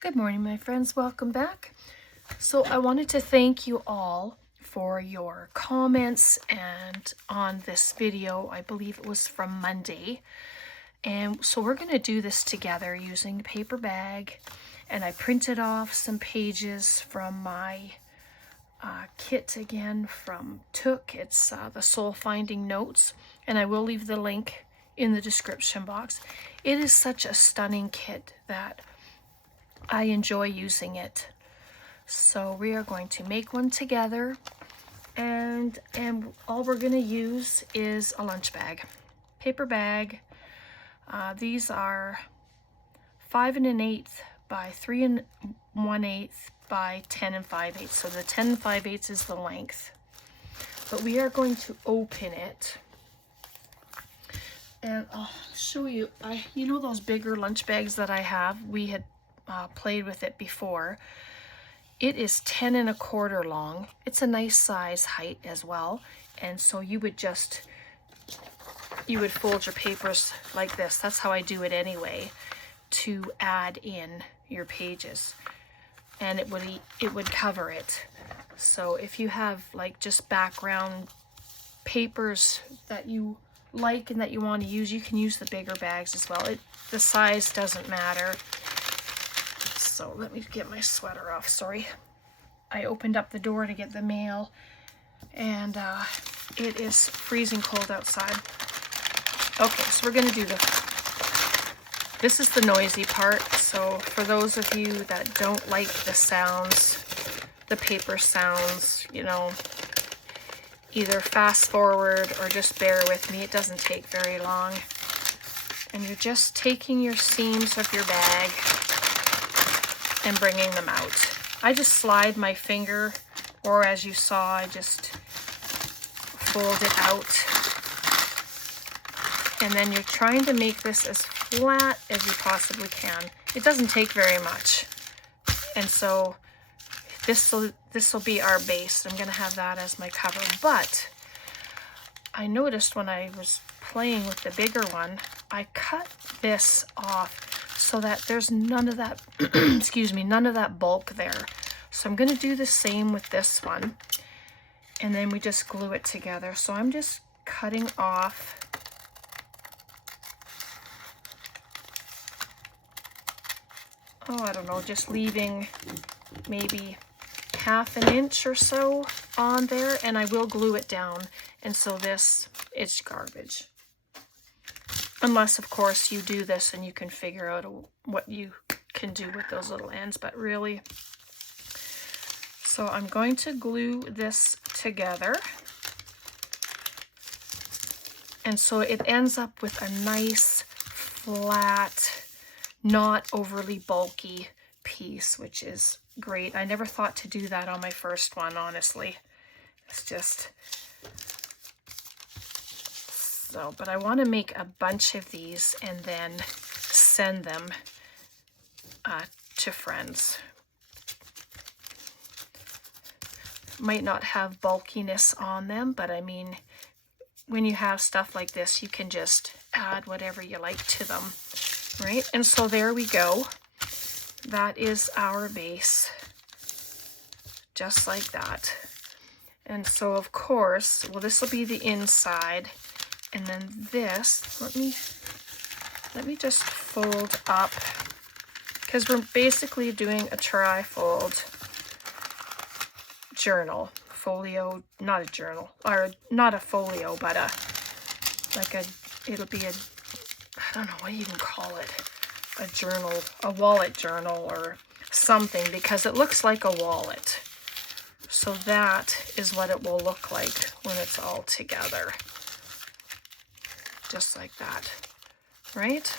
Good morning, my friends. Welcome back. So I wanted to thank you all for your comments and on this video. I believe it was from Monday. And so we're going to do this together using a paper bag. And I printed off some pages from my kit again from Took. It's the Soul Finding Notes. And I will leave the link in the description box. It is such a stunning kit that I enjoy using it. So we are going to make one together, and all we're going to use is a lunch bag, paper bag. These are 5 1/8 by 3 1/8 by 10 5/8. So the 10 5/8 is the length. But we are going to open it, and I'll show you. You know those bigger lunch bags that I have? We had played with it before. It is 10 1/4 long. It's a nice size height as well. And so you would fold your papers like this. That's how I do it anyway, to add in your pages, and it would cover it. So if you have like just background papers that you like and that you want to use, you can use the bigger bags as well. The size doesn't matter. So let me get my sweater off. Sorry. I opened up the door to get the mail, and it is freezing cold outside. Okay, so we're going to do this. This is the noisy part. So for those of you that don't like the sounds, the paper sounds, either fast forward or just bear with me. It doesn't take very long. And you're just taking your seams of your bag and bringing them out. I just slide my finger, or as you saw, I just fold it out. And then you're trying to make this as flat as you possibly can. It doesn't take very much. And so this will be our base. I'm going to have that as my cover. But I noticed when I was playing with the bigger one, I cut this off so that there's none of that, excuse me, none of that bulk there. So I'm going to do the same with this one. And then we just glue it together. So I'm just cutting off I don't know, just leaving maybe 1/2 inch or so on there, and I will glue it down. And so this is garbage. Unless, of course, you do this and you can figure out what you can do with those little ends, but really. So I'm going to glue this together. And so it ends up with a nice, flat, not overly bulky piece, which is great. I never thought to do that on my first one, honestly. It's just... So, but I want to make a bunch of these and then send them to friends. Might not have bulkiness on them, but I mean, when you have stuff like this, you can just add whatever you like to them, right? And so there we go. That is our base, just like that. And so, of course, well, this will be the inside. And then this, let me just fold up, because we're basically doing a tri-fold journal, folio, not a journal, or not a folio, but it'll be a, I don't know what you can call it, a journal, a wallet journal or something, because it looks like a wallet. So that is what it will look like when it's all together. Just like that, right?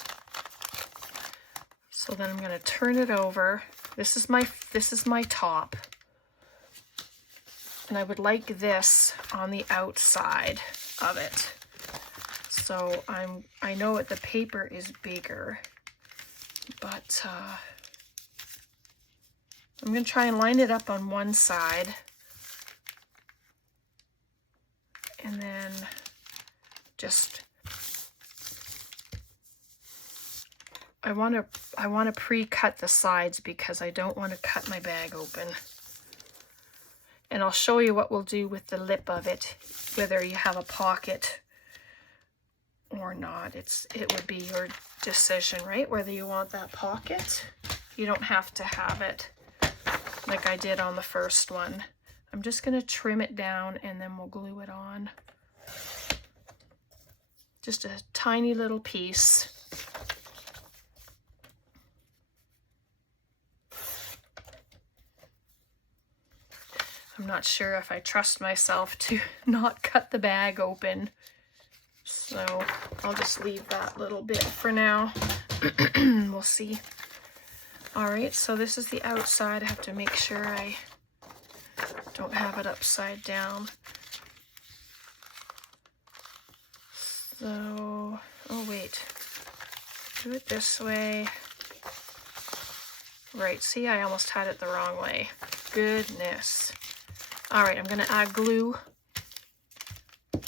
So then I'm going to turn it over. This is my top, and I would like this on the outside of it. So I know the paper is bigger, but I'm going to try and line it up on one side, and then just I want to pre-cut the sides because I don't want to cut my bag open. And I'll show you what we'll do with the lip of it, whether you have a pocket or not. It would be your decision, right? Whether you want that pocket. You don't have to have it like I did on the first one. I'm just going to trim it down and then we'll glue it on. Just a tiny little piece. I'm not sure if I trust myself to not cut the bag open. So I'll just leave that little bit for now. We'll see. All right, so this is the outside. I have to make sure I don't have it upside down. So, oh wait, do it this way. Right, see, I almost had it the wrong way. Goodness. All right, I'm gonna add glue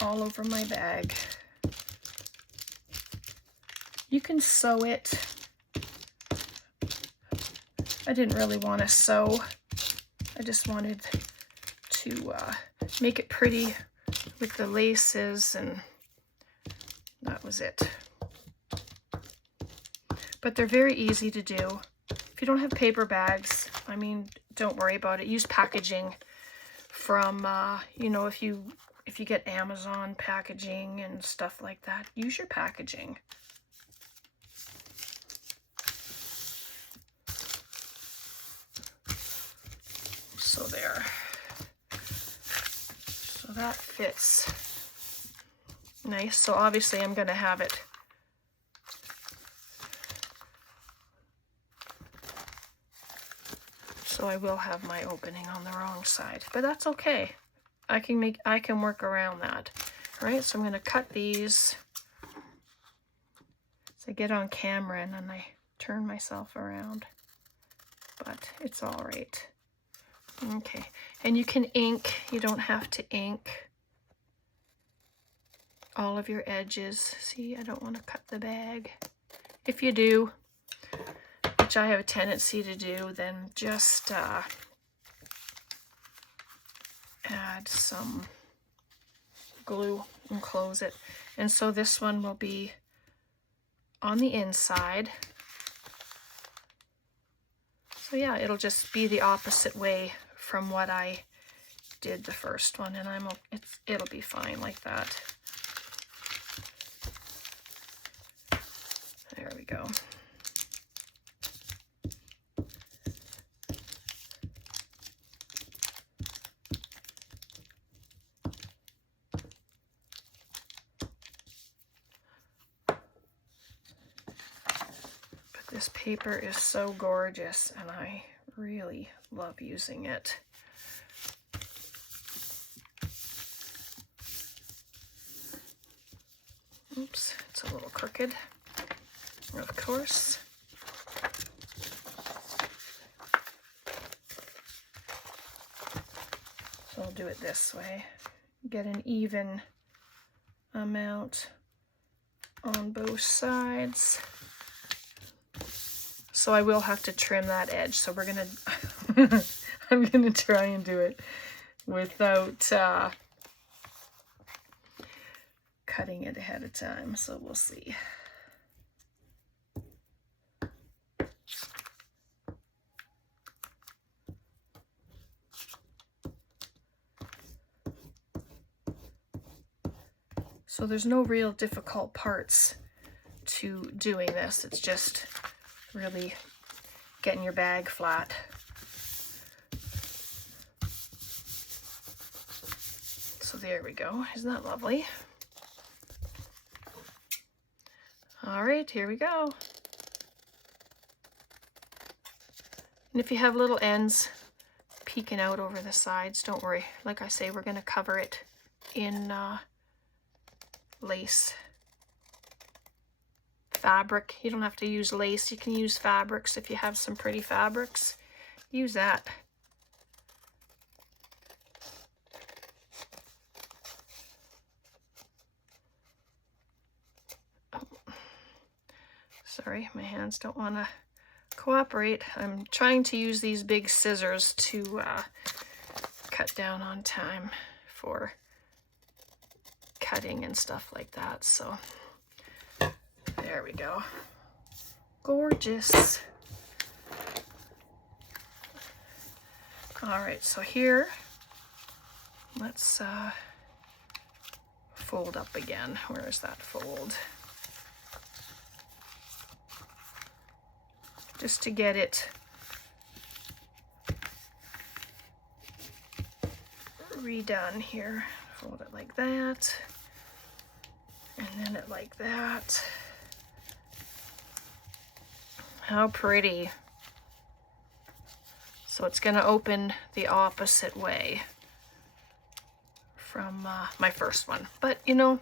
all over my bag. You can sew it. I didn't really want to sew. I just wanted to make it pretty with the laces, and that was it. But they're very easy to do. If you don't have paper bags, I mean, don't worry about it. Use packaging from, you know, if you get Amazon packaging and stuff like that, use your packaging. So there. So that fits nice. So obviously I'm going to have it so I will have my opening on the wrong side, but that's okay. I can work around that. All right, so I'm going to cut these. So I get on camera and then I turn myself around, but it's all right. Okay, and you can ink. You don't have to ink all of your edges. See, I don't want to cut the bag. If you do, which I have a tendency to do, then just add some glue and close it. And so this one will be on the inside. So yeah, it'll just be the opposite way from what I did the first one, and it'll be fine like that. There we go. But this paper is so gorgeous, and I really love using it. Oops, it's a little crooked, of course. So I'll do it this way. Get an even amount on both sides. So I will have to trim that edge. So we're gonna, I'm gonna try and do it without cutting it ahead of time. So we'll see. So there's no real difficult parts to doing this. It's just really getting your bag flat. So there we go. Isn't that lovely? All right, here we go. And if you have little ends peeking out over the sides, don't worry. Like I say, we're going to cover it in lace fabric. You don't have to use lace. You can use fabrics. If you have some pretty fabrics, use that. Sorry, my hands don't want to cooperate. I'm trying to use these big scissors to cut down on time for cutting and stuff like that. So there we go. Gorgeous. All right, so here, let's fold up again. Where is that fold? Just to get it redone here. Fold it like that, and then it like that. How pretty. So it's going to open the opposite way from my first one, but you know,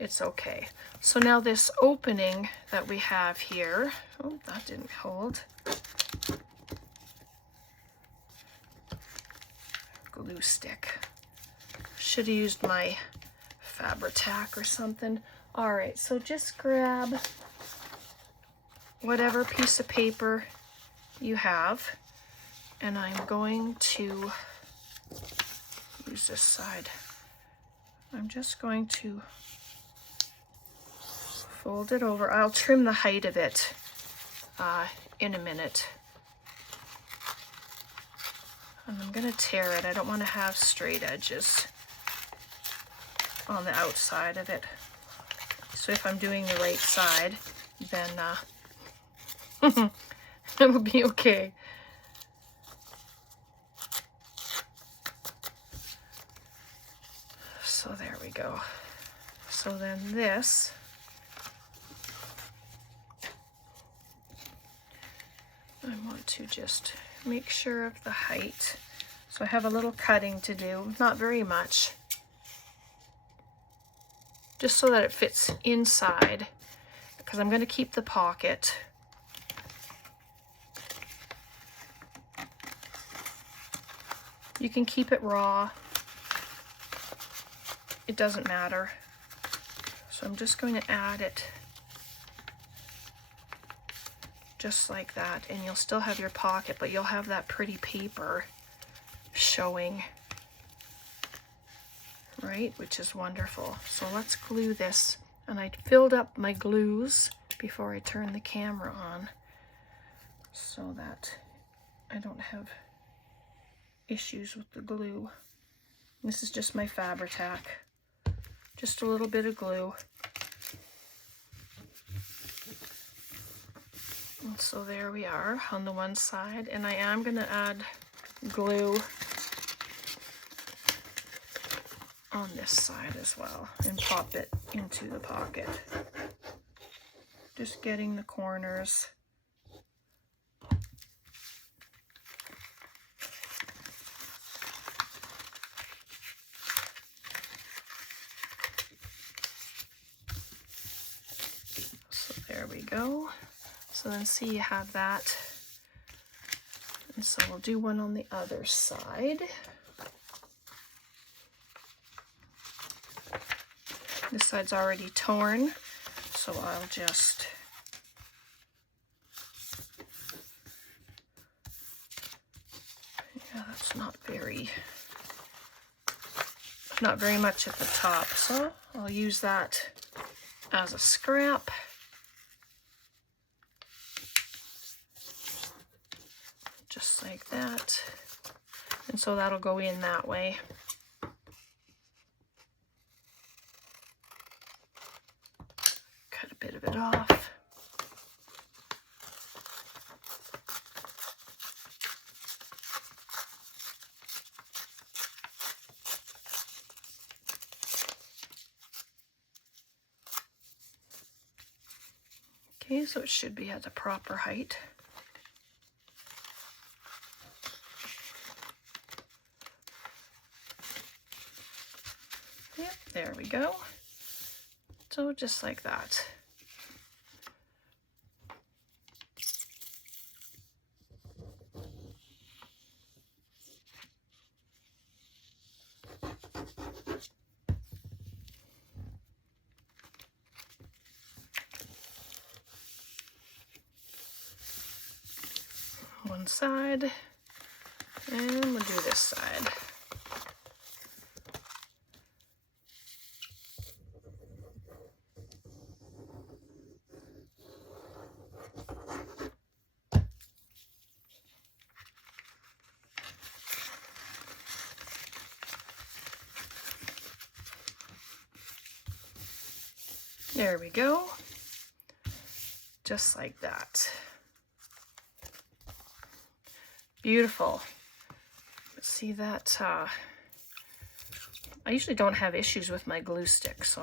it's okay. So now this opening that we have here, oh, that didn't hold. Glue stick. Should have used my Fabri-Tac or something. All right, so just grab whatever piece of paper you have, and I'm going to use this side. I'm just going to fold it over. I'll trim the height of it in a minute. And I'm going to tear it. I don't want to have straight edges on the outside of it. So if I'm doing the right side, then it will be okay. So there we go. So then this, I want to just make sure of the height. So I have a little cutting to do, not very much, just so that it fits inside, because I'm going to keep the pocket. You can keep it raw. It doesn't matter. So I'm just going to add it just like that, and you'll still have your pocket, but you'll have that pretty paper showing, right? Which is wonderful. So let's glue this. And I filled up my glues before I turn the camera on so that I don't have issues with the glue. This is just my Fabri-Tac. Just a little bit of glue. And so there we are on the one side, and I am going to add glue on this side as well and pop it into the pocket. Just getting the corners. There we go. So then see, you have that. And so we'll do one on the other side. This side's already torn, so I'll just that's not very much at the top, so I'll use that as a scrap. Just like that. And so that'll go in that way. Cut a bit of it off. Okay, so it should be at the proper height. Yep, there we go. So just like that. one side, and we'll do this side. There we go, just like that. Beautiful. See that, I usually don't have issues with my glue stick, so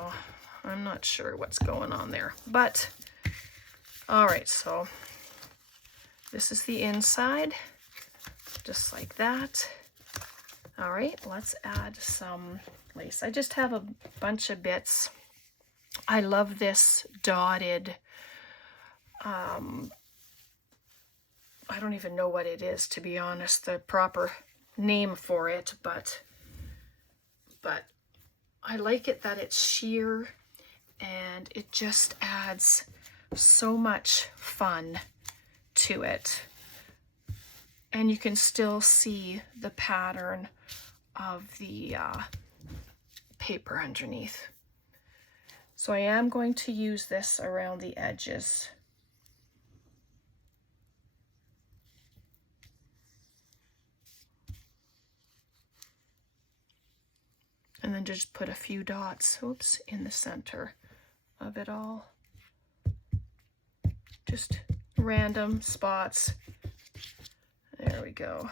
I'm not sure what's going on there. But, all right, so this is the inside, just like that. All right, let's add some lace. I just have a bunch of bits. I love this dotted, I don't even know what it is, to be honest, the proper name for it, but I like it that it's sheer, and it just adds so much fun to it. And you can still see the pattern of the paper underneath. So I am going to use this around the edges. And then just put a few dots, oops, in the center of it all. Just random spots. There we go.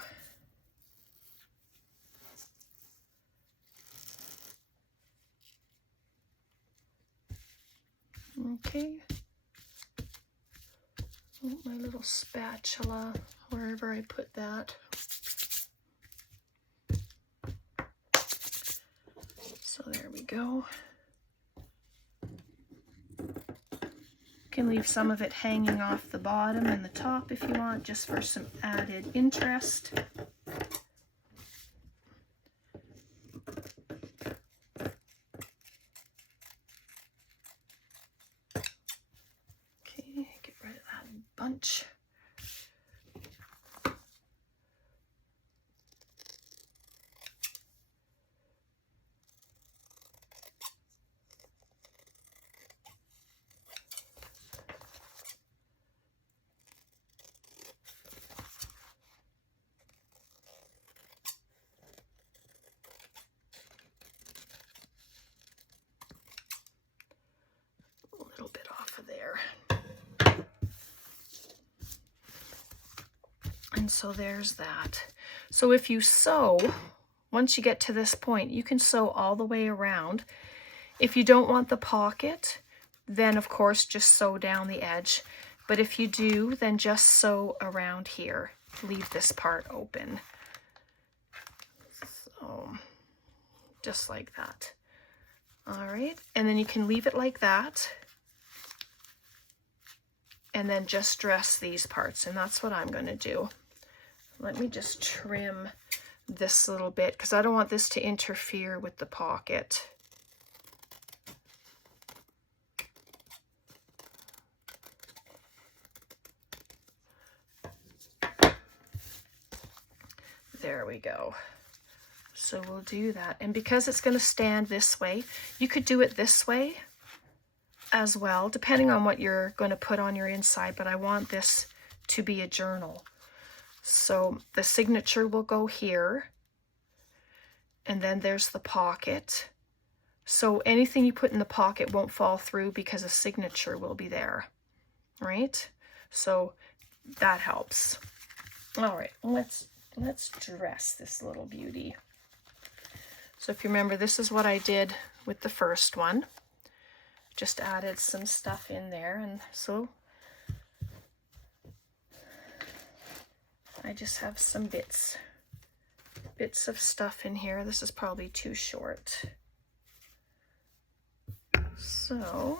Okay. Oh, my little spatula, wherever I put that. So there we go. You can leave some of it hanging off the bottom and the top if you want, just for some added interest. Okay, get rid of that bunch. There. And so there's that. So if you sew, once you get to this point, you can sew all the way around. If you don't want the pocket, then of course just sew down the edge. But if you do, then just sew around here. Leave this part open. So just like that. All right, and then you can leave it like that. And then just dress these parts, and that's what I'm going to do. Let me just trim this little bit because I don't want this to interfere with the pocket. There we go. So we'll do that. And because it's going to stand this way, you could do it this way as well, depending on what you're going to put on your inside, but I want this to be a journal. So the signature will go here, and then there's the pocket. So anything you put in the pocket won't fall through because a signature will be there, right? So that helps. All right, let's dress this little beauty. So if you remember, this is what I did with the first one. Just added some stuff in there, and so I just have some bits of stuff in here. This is probably too short. So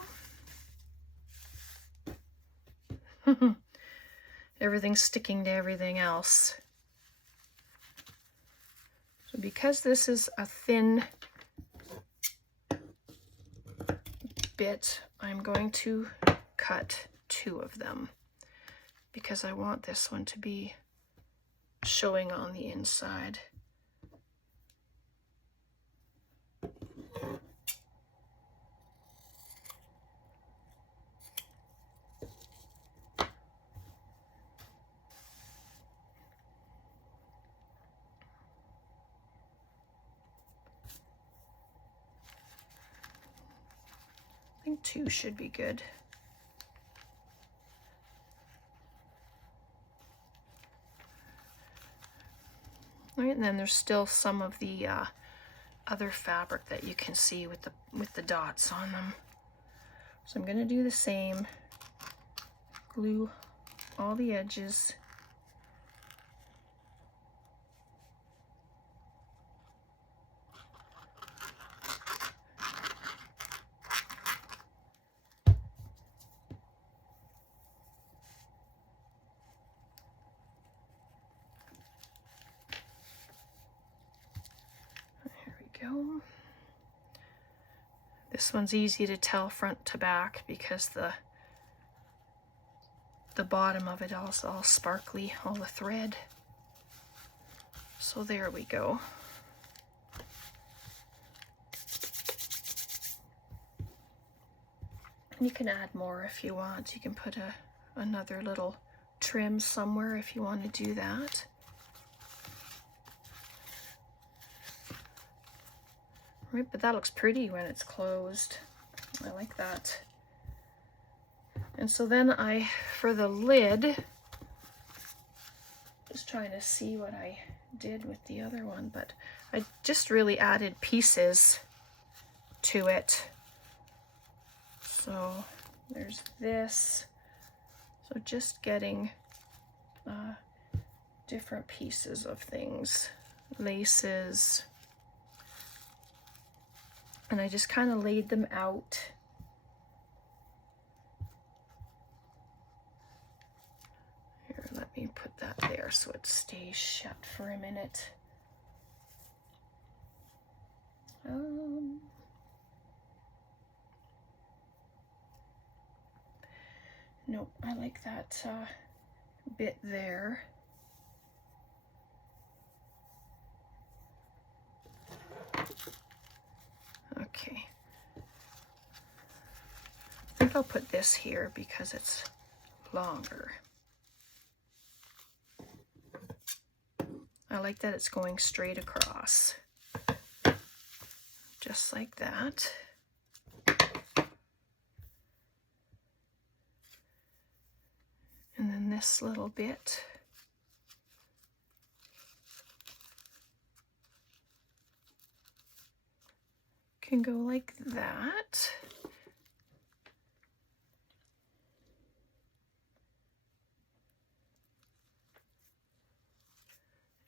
everything's sticking to everything else. So because this is a thin bit, I'm going to cut 2 of them because I want this one to be showing on the inside. I think 2 should be good. All right, and then there's still some of the other fabric that you can see with the dots on them. So I'm going to do the same. Glue all the edges. Go. This one's easy to tell front to back because the bottom of it is all sparkly, all the thread. So there we go. And you can add more if you want. You can put another little trim somewhere if you want to do that. Right, but that looks pretty when it's closed. I like that. And so then for the lid, just trying to see what I did with the other one, but I just really added pieces to it. So there's this. So just getting different pieces of things, laces. And I just kind of laid them out. Here, let me put that there so it stays shut for a minute. Nope, I like that bit there. Okay. I think I'll put this here because it's longer. I like that it's going straight across. Just like that. And then this little bit. Can go like that.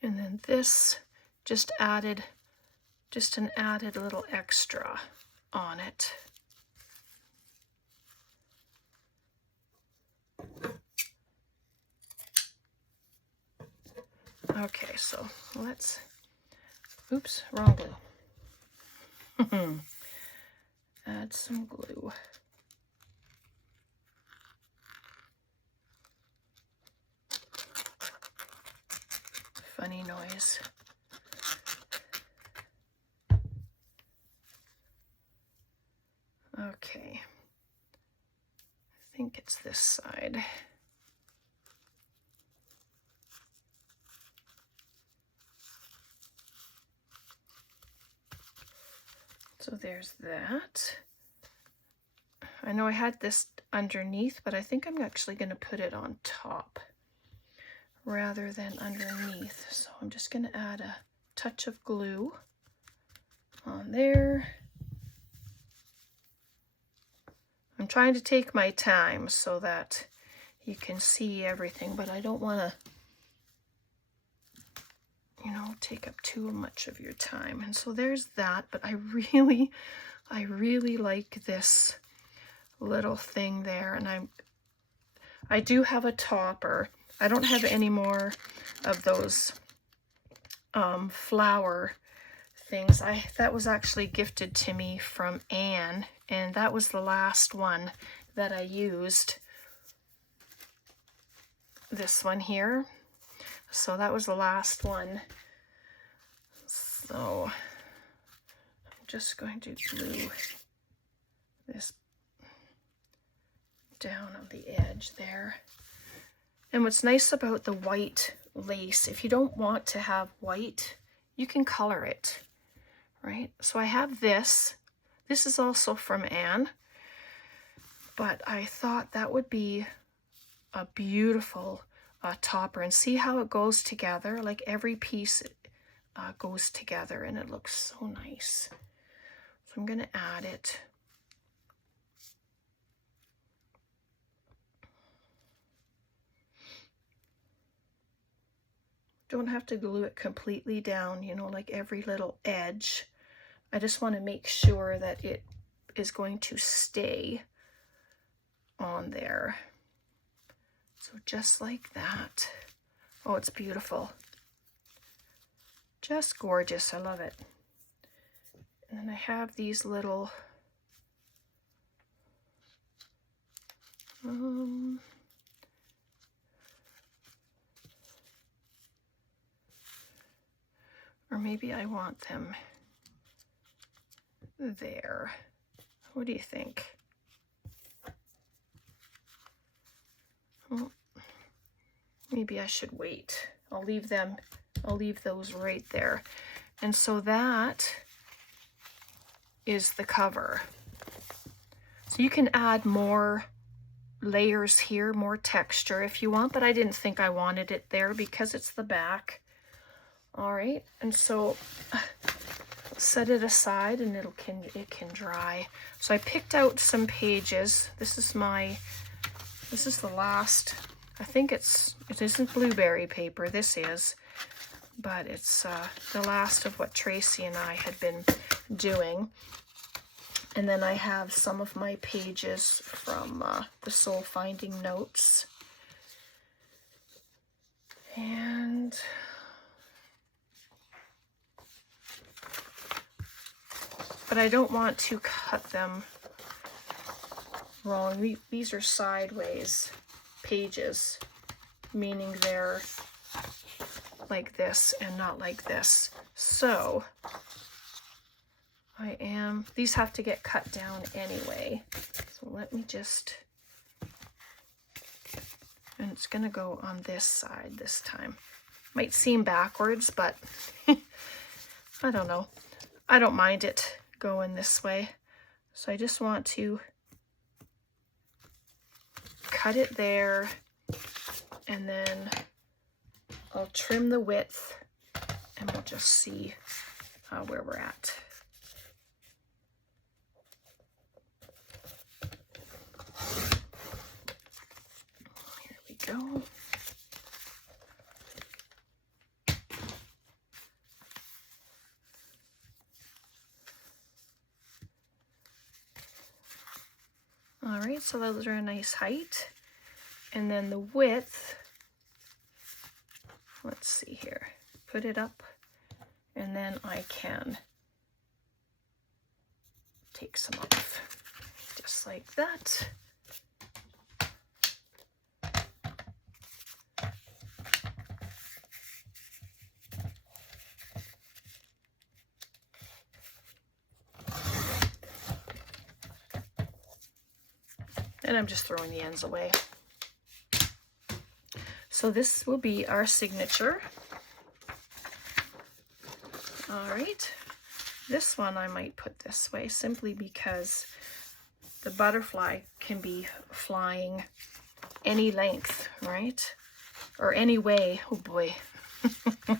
And then this just an added little extra on it. Okay, so let's, oops, wrong glue. Add some glue. Funny noise. Okay. I think it's this side. So there's that. I know I had this underneath, but I think I'm actually going to put it on top rather than underneath. So I'm just going to add a touch of glue on there. I'm trying to take my time so that you can see everything, but I don't want to, take up too much of your time. And so there's that, but I really like this little thing there. And I do have a topper. I don't have any more of those flower things. That was actually gifted to me from Anne, and that was the last one that I used. This one here. So that was the last one. So I'm just going to glue this down on the edge there. And what's nice about the white lace, if you don't want to have white, you can color it, right? So I have this. This is also from Anne, but I thought that would be a beautiful topper, and see how it goes together, like every piece goes together and it looks so nice. So I'm going to add it. Don't have to glue it completely down, you know, like every little edge. I just want to make sure that it is going to stay on there. So just like that. Oh, it's beautiful. Just gorgeous. I love it. And then I have these little or maybe I want them there. What do you think? Well, maybe I should wait. I'll leave those right there. And so that is the cover. So you can add more layers here, more texture if you want, but I didn't think I wanted it there because it's the back. All right, and so set it aside and it can dry. So I picked out some pages. This is the last, I think it isn't blueberry paper, this is, but it's the last of what Tracy and I had been doing. And then I have some of my pages from the Soul Finding Notes. And but I don't want to cut them wrong. These are sideways pages, meaning they're like this and not like this. So these have to get cut down anyway. So let me just, and it's gonna go on this side this time. Might seem backwards, but I don't know. I don't mind it going this way. So I just want to cut it there, and then I'll trim the width and we'll just see where we're at. Here we go. All right, so those are a nice height. And then the width, let's see here, put it up, and then I can take some off, just like that. And I'm just throwing the ends away. So this will be our signature. All right, this one I might put this way simply because the butterfly can be flying any length, right? Or any way. Oh boy. All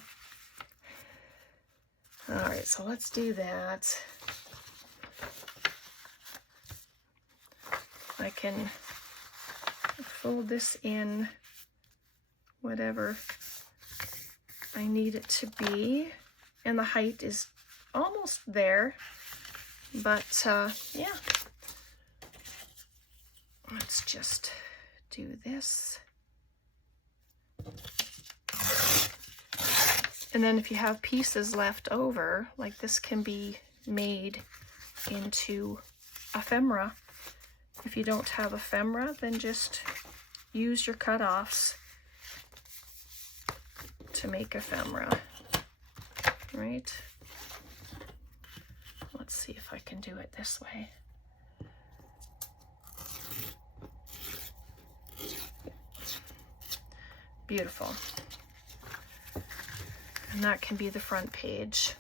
right, so let's do that. I can fold this in whatever I need it to be, and the height is almost there, but yeah, let's just do this. And then if you have pieces left over, like this can be made into ephemera. If you don't have ephemera, then just use your cut-offs. to make ephemera, right? Let's see if I can do it this way. Beautiful. And that can be the front page.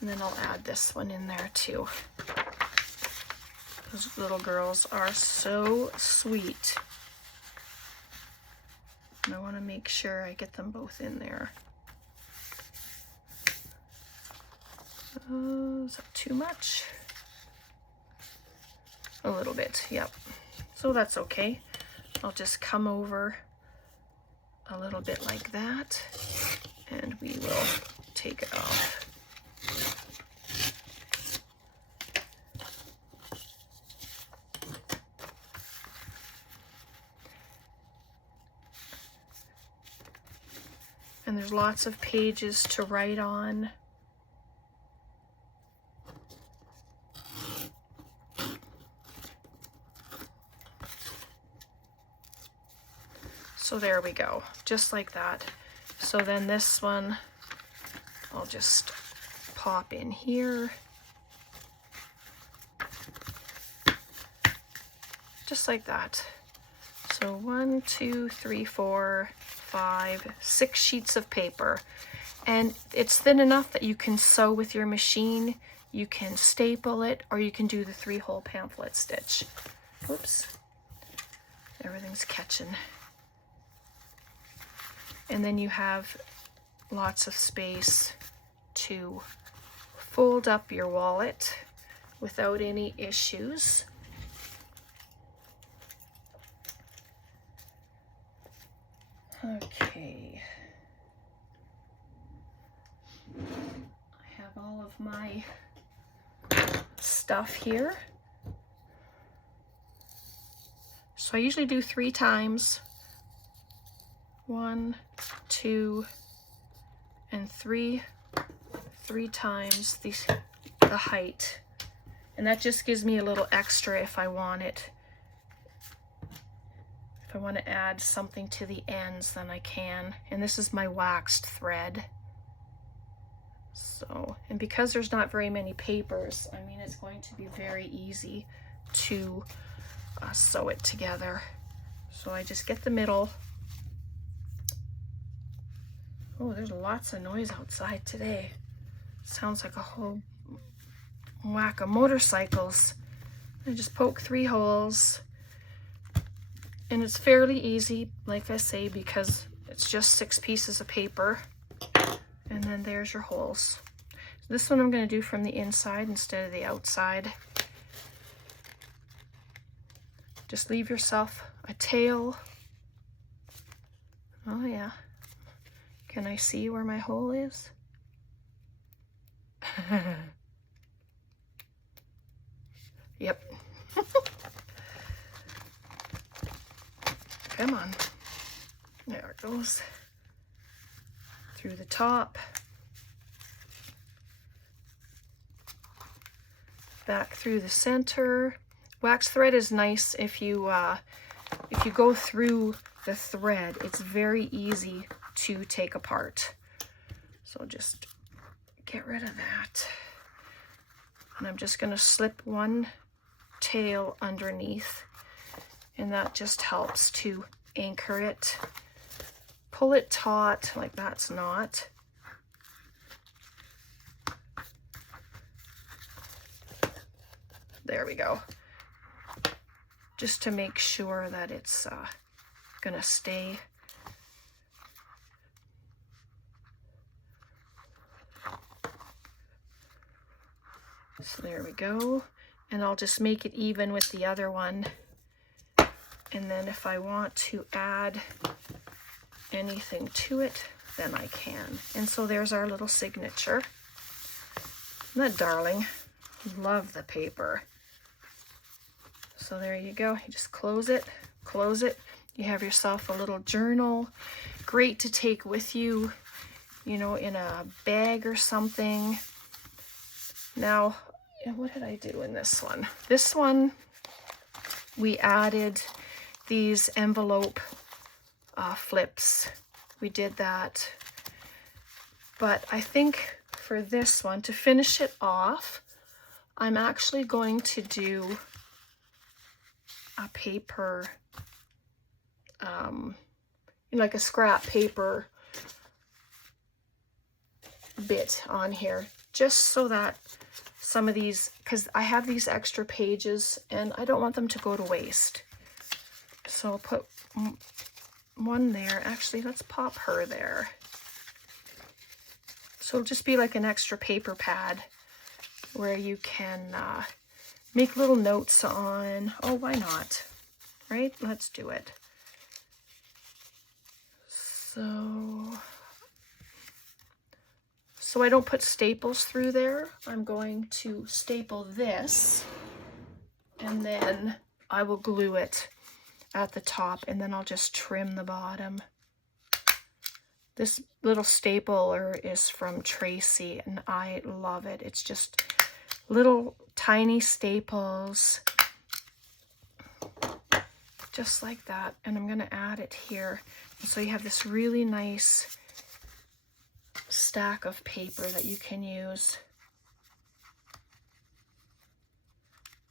And then I'll add this one in there too. Those little girls are so sweet. And I want to make sure I get them both in there. Is that too much? A little bit, yep. So that's okay. I'll just come over a little bit like that, and we will take it off. And there's lots of pages to write on. So there we go, just like that. So then this one, I'll just pop in here. Just like that. So 1, 2, 3, 4, 5, 6 sheets of paper. And it's thin enough that you can sew with your machine, you can staple it, or you can do the 3-hole pamphlet stitch. Oops, everything's catching. And then you have lots of space to fold up your wallet without any issues. Okay. I have all of my stuff here. So I usually do 3 times. 1, 2, and 3 times the height. And that just gives me a little extra if I want it. If I want to add something to the ends, then I can. And this is my waxed thread. So, and because there's not very many papers, I mean, it's going to be very easy to sew it together. So I just get the middle. Oh, there's lots of noise outside today. Sounds like a whole whack of motorcycles. I just poke 3 holes. And it's fairly easy, like I say, because it's just 6 pieces of paper. And then there's your holes. This one I'm going to do from the inside instead of the outside. Just leave yourself a tail. Oh yeah. Can I see where my hole is? Yep. Come on. There it goes. Through the top. Back through the center. Wax thread is nice if you go through the thread. It's very easy to take apart. So just get rid of that. And I'm just going to slip one tail underneath, and that just helps to anchor it. Pull it taut, like that's not. There we go. Just to make sure that it's gonna stay. So there we go. And I'll just make it even with the other one. And then if I want to add anything to it, then I can. And so there's our little signature. Isn't that darling? Love the paper. So there you go. You just close it. You have yourself a little journal. Great to take with you, you know, in a bag or something. Now, what did I do in this one? This one, we added these envelope flips we did that. But I think for this one, to finish it off, I'm actually going to do a paper, like a scrap paper bit on here, just so that some of these, because I have these extra pages and I don't want them to go to waste. So I'll put one there. Actually, let's pop her there. So it'll just be like an extra paper pad where you can make little notes on. Oh, why not? Right? Let's do it. So I don't put staples through there. I'm going to staple this, and then I will glue it at the top, and then I'll just trim the bottom. This little stapler is from Tracy, and I love it. It's just little tiny staples, just like that. And I'm going to add it here. And so you have this really nice stack of paper that you can use.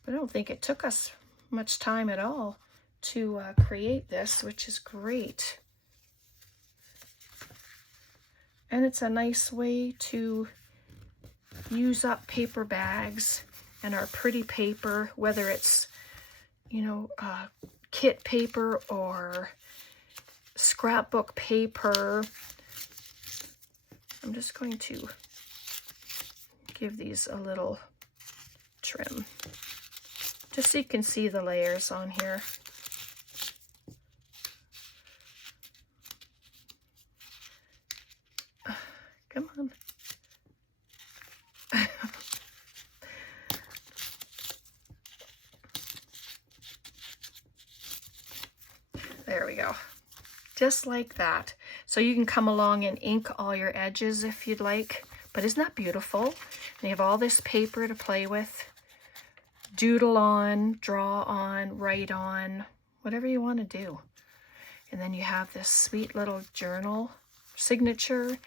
But I don't think it took us much time at all to create this, which is great. And it's a nice way to use up paper bags and our pretty paper, whether it's, kit paper or scrapbook paper. I'm just going to give these a little trim, just so you can see the layers on here. Come on. There we go. Just like that. So you can come along and ink all your edges if you'd like. But isn't that beautiful? And you have all this paper to play with. Doodle on, draw on, write on, whatever you want to do. And then you have this sweet little journal signature.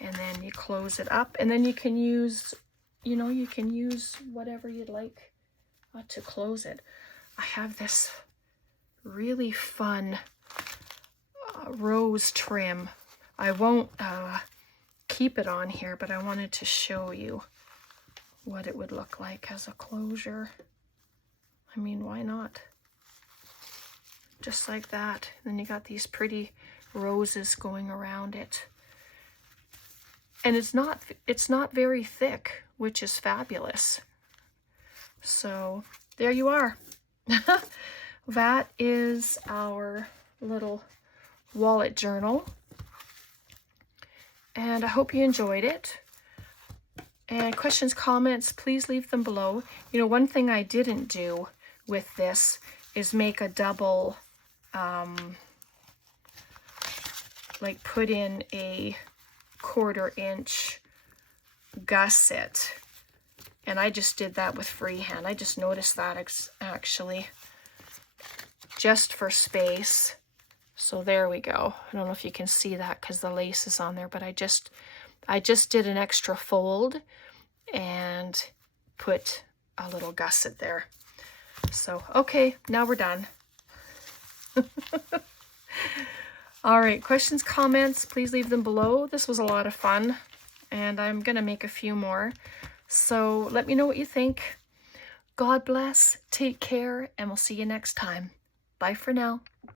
And then you close it up. And then you can use, you can use whatever you'd like to close it. I have this really fun rose trim. I won't keep it on here, but I wanted to show you what it would look like as a closure. I mean, why not? Just like that. And then you got these pretty roses going around it. And it's not very thick, which is fabulous. So there you are. That is our little wallet journal. And I hope you enjoyed it. And questions, comments, please leave them below. One thing I didn't do with this is make a double, like put in a 1/4 inch gusset. And I just did that with freehand. I just noticed that actually, just for space. So there we go. I don't know if you can see that because the lace is on there, but I just did an extra fold and put a little gusset there. So, okay, now we're done. All right, questions, comments, please leave them below. This was a lot of fun, and I'm going to make a few more. So let me know what you think. God bless, take care, and we'll see you next time. Bye for now.